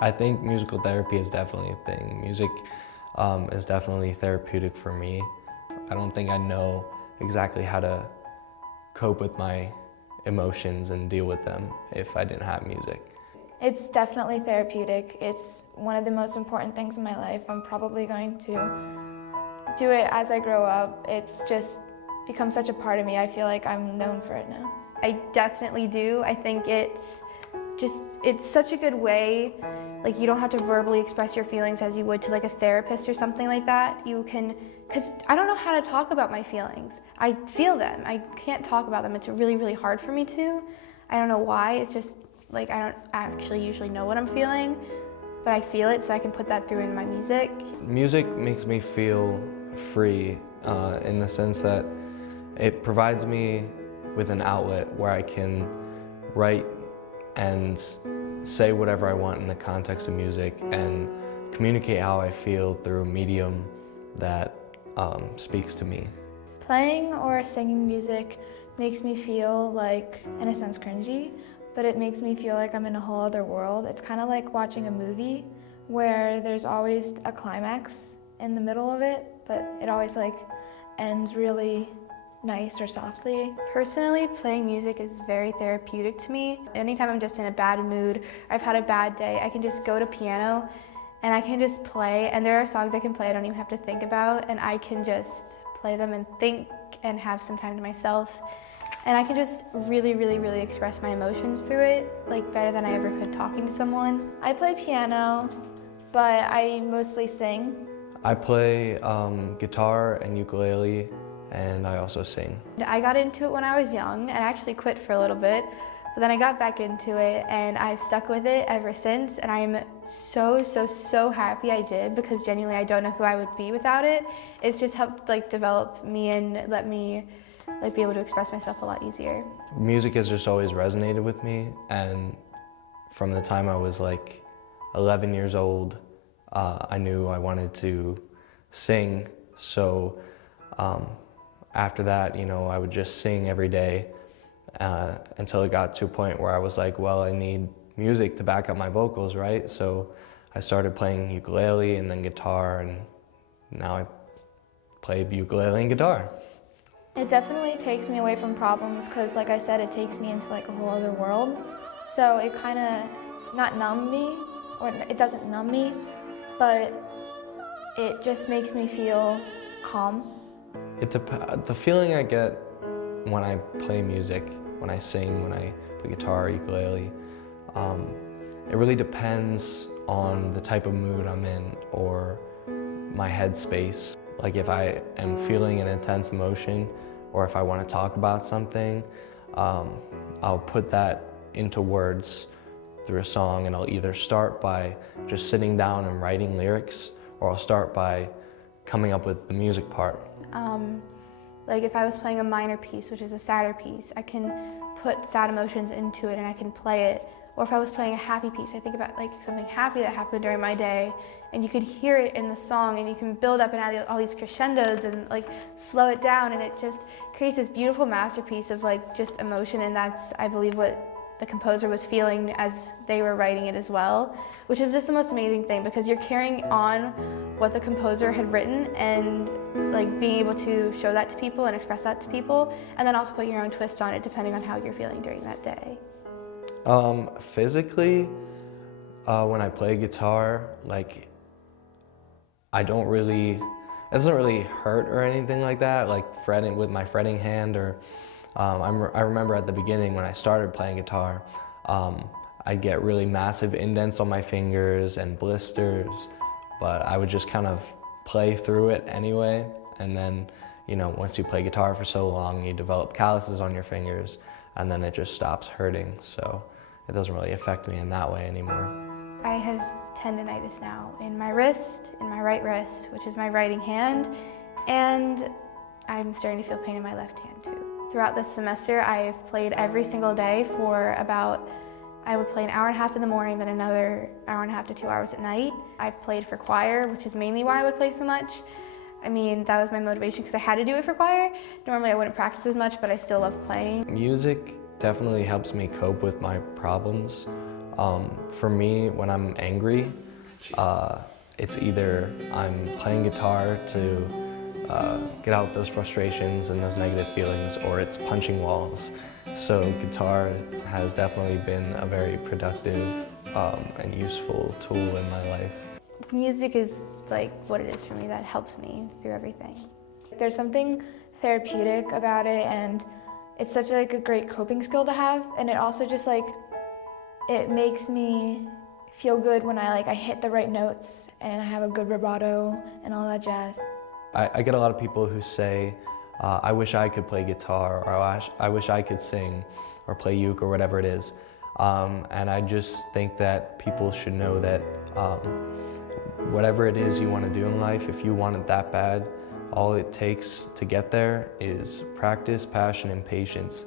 I think musical therapy is definitely a thing. Music is definitely therapeutic for me. I don't think I know exactly how to cope with my emotions and deal with them if I didn't have music. It's definitely therapeutic. It's one of the most important things in my life. I'm probably going to do it as I grow up. It's just become such a part of me. I feel like I'm known for it now. I definitely do. I think it's such a good way, like you don't have to verbally express your feelings as you would to like a therapist or something like that. You can, because I don't know how to talk about my feelings. I feel them, I can't talk about them. It's really, really hard for me to. I don't know why, it's just like I don't actually usually know what I'm feeling, but I feel it so I can put that through in my music. Music makes me feel free in the sense that it provides me with an outlet where I can write and say whatever I want in the context of music and communicate how I feel through a medium that speaks to me. Playing or singing music makes me feel like, in a sense, cringy, but it makes me feel like I'm in a whole other world. It's kind of like watching a movie where there's always a climax in the middle of it, but it always like ends really nice or softly. Personally, playing music is very therapeutic to me. Anytime I'm just in a bad mood, I've had a bad day, I can just go to piano and I can just play, and there are songs I can play I don't even have to think about, and I can just play them and think and have some time to myself. And I can just really, really, really express my emotions through it, like better than I ever could talking to someone. I play piano, but I mostly sing. I play guitar and ukulele, and I also sing. I got into it when I was young and actually quit for a little bit, but then I got back into it and I've stuck with it ever since, and I'm so, so, so happy I did, because genuinely I don't know who I would be without it. It's just helped like develop me and let me like be able to express myself a lot easier. Music has just always resonated with me, and from the time I was like 11 years old, I knew I wanted to sing. So after that, you know, I would just sing every day until it got to a point where I was like, well, I need music to back up my vocals, right? So I started playing ukulele and then guitar, and now I play ukulele and guitar. It definitely takes me away from problems because, like I said, it takes me into like a whole other world. So it kind of, not numb me, or it doesn't numb me, but it just makes me feel calm. The feeling I get when I play music, when I sing, when I play guitar or ukulele, it really depends on the type of mood I'm in or my headspace. Like if I am feeling an intense emotion or if I want to talk about something, I'll put that into words through a song, and I'll either start by just sitting down and writing lyrics, or I'll start by coming up with the music part. Like if I was playing a minor piece, which is a sadder piece, I can put sad emotions into it and I can play it. Or if I was playing a happy piece, I think about like something happy that happened during my day, and you could hear it in the song, and you can build up and add all these crescendos and like slow it down, and it just creates this beautiful masterpiece of like just emotion. And that's, I believe, what the composer was feeling as they were writing it as well, which is just the most amazing thing, because you're carrying on what the composer had written and like being able to show that to people and express that to people, and then also put your own twist on it depending on how you're feeling during that day. Physically, when I play guitar, like it doesn't really hurt or anything like that, like fretting with my fretting hand, or I remember at the beginning when I started playing guitar, I'd get really massive indents on my fingers and blisters, but I would just kind of play through it anyway. And then, you know, once you play guitar for so long, you develop calluses on your fingers, and then it just stops hurting. So it doesn't really affect me in that way anymore. I have tendonitis now in my wrist, in my right wrist, which is my writing hand, and I'm starting to feel pain in my left hand too. Throughout this semester, I've played every single day for about, I would play an hour and a half in the morning, then another hour and a half to 2 hours at night. I played for choir, which is mainly why I would play so much. I mean, that was my motivation because I had to do it for choir. Normally I wouldn't practice as much, but I still love playing. Music definitely helps me cope with my problems. For me, when I'm angry, it's either I'm playing guitar to get out those frustrations and those negative feelings, or it's punching walls. So guitar has definitely been a very productive and useful tool in my life. Music is like what it is for me, that helps me through everything. There's something therapeutic about it, and it's such like a great coping skill to have, and it also just like, it makes me feel good when I hit the right notes and I have a good vibrato and all that jazz. I get a lot of people who say, I wish I could play guitar, or I wish I could sing or play uke or whatever it is. And I just think that people should know that whatever it is you want to do in life, if you want it that bad, all it takes to get there is practice, passion, and patience.